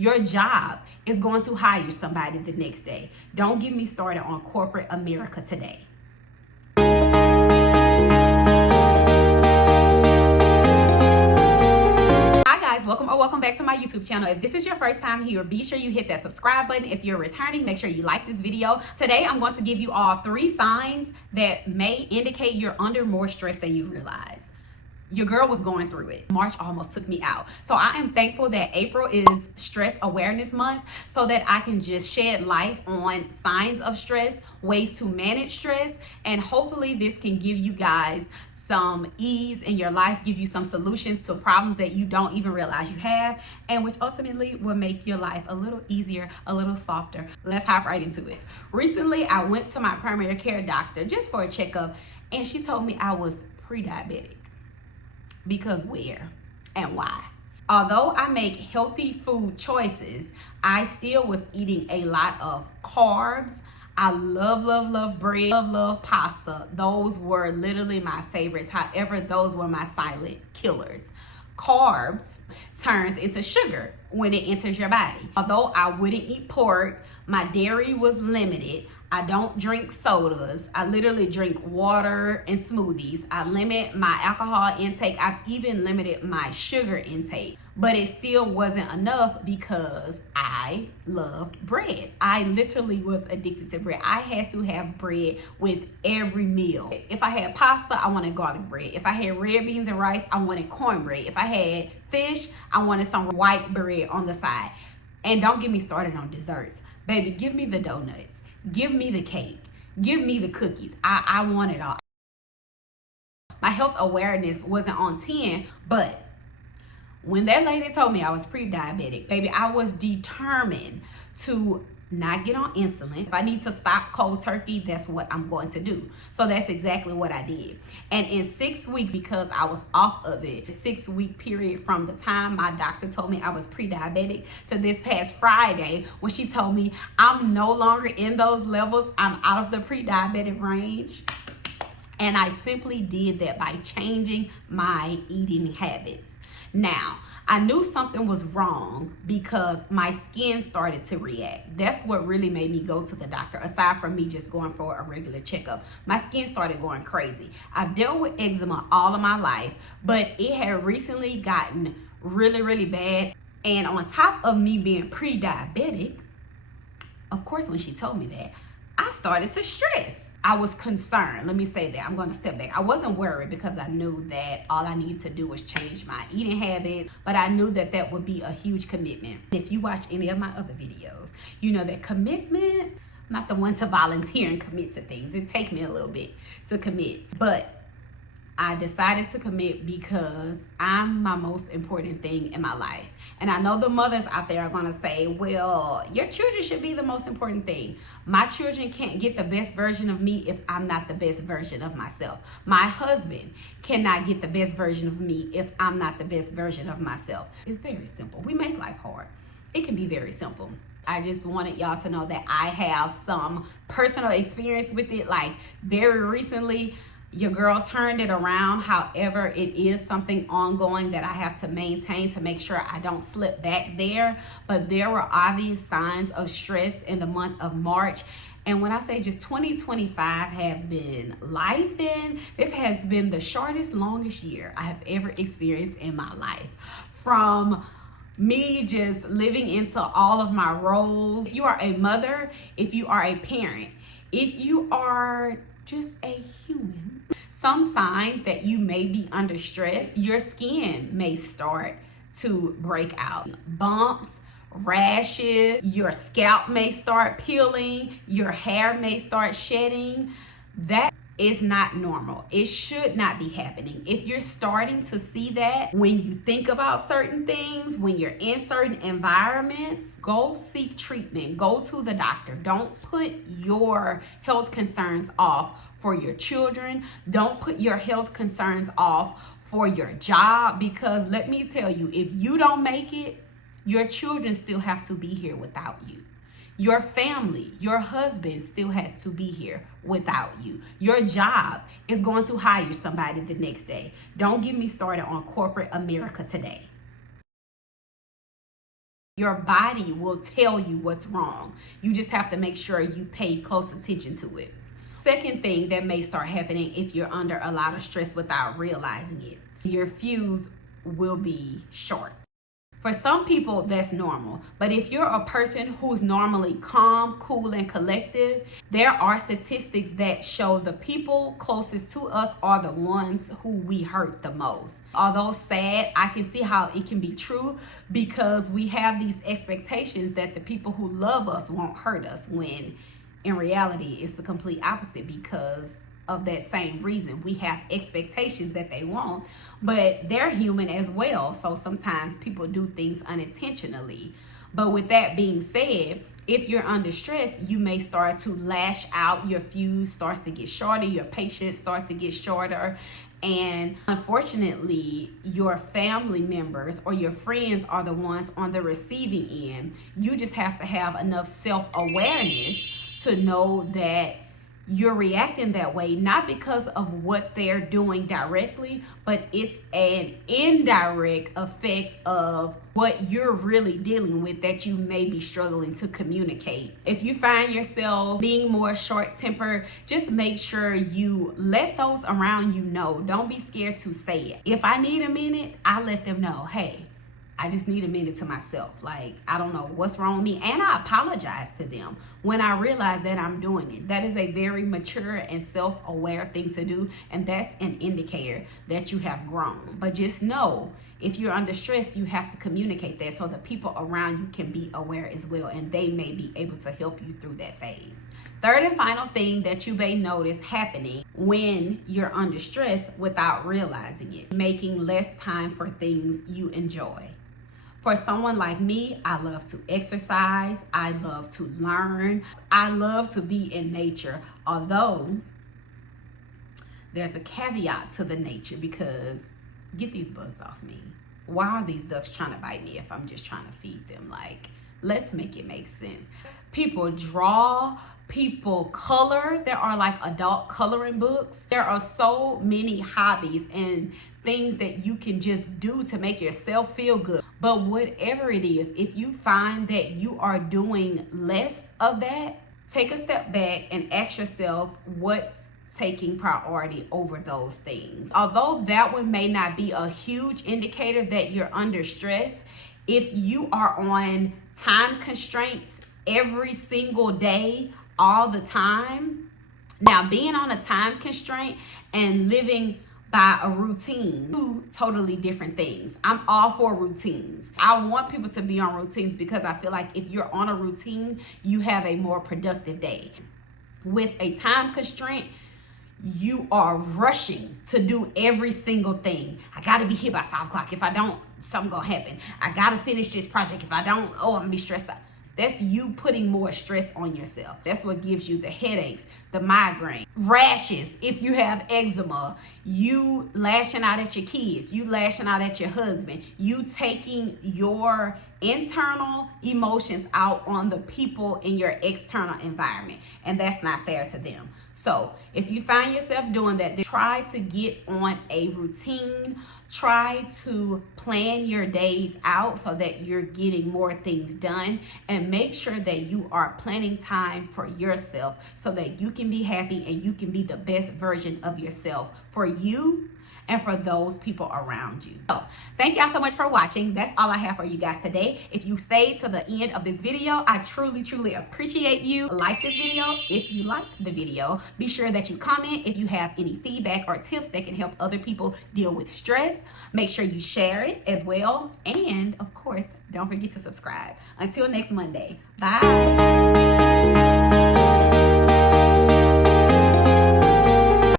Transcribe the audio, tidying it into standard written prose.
Your job is going to hire somebody the next day. Don't get me started on corporate America today. Welcome back to my YouTube channel. If this is your first time here, be sure you hit that subscribe button. If you're returning, make sure you like this video. Today, I'm going to give you all 3 signs that may indicate you're under more stress than you realize. Your girl was going through it. March almost took me out. So I am thankful that April is Stress Awareness Month so that I can just shed light on signs of stress, ways to manage stress, and hopefully this can give you guys some ease in your life, give you some solutions to problems that you don't even realize you have, and which ultimately will make your life a little easier, a little softer. Let's hop right into it. Recently, I went to my primary care doctor just for a checkup, and she told me I was pre-diabetic. Because where and why? Although I make healthy food choices, I still was eating a lot of carbs. I love bread, love pasta. Those were literally my favorites. However, those were my silent killers. Carbs turns into sugar when it enters your body. Although I wouldn't eat pork, my dairy was limited. I don't drink sodas. I literally drink water and smoothies. I limit my alcohol intake. I've even limited my sugar intake. But it still wasn't enough because I loved bread. I literally was addicted to bread. I had to have bread with every meal. If I had pasta, I wanted garlic bread. If I had red beans and rice, I wanted cornbread. If I had fish, I wanted some white bread on the side. And don't get me started on desserts. Baby, give me the donuts. Give me the cake. Give me the cookies. I want it all. My health awareness wasn't on 10, but when that lady told me I was pre-diabetic, baby, I was determined to not get on insulin. If I need to stop cold turkey, that's what I'm going to do. So that's exactly what I did. And in 6 weeks, because I was off of it, 6-week period from the time my doctor told me I was pre-diabetic to this past Friday when she told me I'm no longer in those levels, I'm out of the pre-diabetic range. And I simply did that by changing my eating habits. Now, I knew something was wrong because my skin started to react. That's what really made me go to the doctor, aside from me just going for a regular checkup. My skin started going crazy. I've dealt with eczema all of my life, but it had recently gotten really bad. And on top of me being pre-diabetic, of course, when she told me that, I started to stress. I was concerned. Let me say that. I'm going to step back. I wasn't worried because I knew that all I needed to do was change my eating habits, but I knew that that would be a huge commitment. If you watch any of my other videos, you know that commitment, I'm not the one to volunteer and commit to things. It takes me a little bit to commit, but I decided to commit because I'm my most important thing in my life. And I know the mothers out there are going to say, well, your children should be the most important thing. My children can't get the best version of me if I'm not the best version of myself. My husband cannot get the best version of me if I'm not the best version of myself. It's very simple. We make life hard. It can be very simple. I just wanted y'all to know that I have some personal experience with it. Like very recently, your girl turned it around. However, it is something ongoing that I have to maintain to make sure I don't slip back there. But there were obvious signs of stress in the month of March. And when I say just 2025 have been life-in, this has been the shortest, longest year I have ever experienced in my life. From me just living into all of my roles. If you are a mother, if you are a parent, if you are just a human, some signs that you may be under stress, your skin may start to break out. Bumps, rashes, your scalp may start peeling, your hair may start shedding. That is not normal. It should not be happening. If you're starting to see that when you think about certain things, when you're in certain environments, go seek treatment. Go to the doctor. Don't put your health concerns off for your children. Don't put your health concerns off for your job, because let me tell you, if you don't make it, your children still have to be here without you. Your family, your husband still has to be here without you. Your job is going to hire somebody the next day. Don't get me started on corporate America today. Your body will tell you what's wrong. You just have to make sure you pay close attention to it. Second thing that may start happening if you're under a lot of stress without realizing it, your fuse will be short. For some people, that's normal. But if you're a person who's normally calm, cool, and collective, there are statistics that show the people closest to us are the ones who we hurt the most. Although sad, I can see how it can be true because we have these expectations that the people who love us won't hurt us, when in reality, it's the complete opposite. Because of that same reason, we have expectations that they won't, but they're human as well. So sometimes people do things unintentionally. But with that being said, if you're under stress, you may start to lash out. Your fuse starts to get shorter, your patience starts to get shorter, and unfortunately, your family members or your friends are the ones on the receiving end. You just have to have enough self-awareness to know that you're reacting that way, not because of what they're doing directly, but it's an indirect effect of what you're really dealing with that you may be struggling to communicate. If you find yourself being more short-tempered, just make sure you let those around you know. Don't be scared to say it. If I need a minute, I let them know, hey, I just need a minute to myself. Like, I don't know what's wrong with me. And I apologize to them when I realize that I'm doing it. That is a very mature and self-aware thing to do. And that's an indicator that you have grown. But just know, if you're under stress, you have to communicate that so the people around you can be aware as well. And they may be able to help you through that phase. Third and final thing that you may notice happening when you're under stress without realizing it, making less time for things you enjoy. For someone like me, I love to exercise, I love to learn, I love to be in nature, although there's a caveat to the nature because get these bugs off me. Why are these ducks trying to bite me if I'm just trying to feed them? Like, let's make it make sense. People draw, people color. There are like adult coloring books. There are so many hobbies and things that you can just do to make yourself feel good. But whatever it is, if you find that you are doing less of that, take a step back and ask yourself what's taking priority over those things. Although that one may not be a huge indicator that you're under stress, if you are on time constraints every single day, all the time. Now, being on a time constraint and living by a routine, two totally different things. I'm all for routines. I want people to be on routines because I feel like if you're on a routine, you have a more productive day. With a time constraint, you are rushing to do every single thing. I gotta be here by 5 o'clock. If I don't, something gonna happen. I gotta finish this project. If I don't, I'm gonna be stressed out. That's you putting more stress on yourself. That's what gives you the headaches, the migraine, rashes. If you have eczema, you lashing out at your kids, you lashing out at your husband, you taking your internal emotions out on the people in your external environment. And that's not fair to them. So if you find yourself doing that, then try to get on a routine. Try to plan your days out so that you're getting more things done, and make sure that you are planning time for yourself so that you can be happy and you can be the best version of yourself for you and for those people around you. So thank y'all so much for watching. That's all I have for you guys today. If you stayed to the end of this video, I truly appreciate you. Like this video if you liked the video. Be sure that you comment if you have any feedback or tips that can help other people deal with stress. Make sure you share it as well. And of course, don't forget to subscribe. Until next Monday. Bye.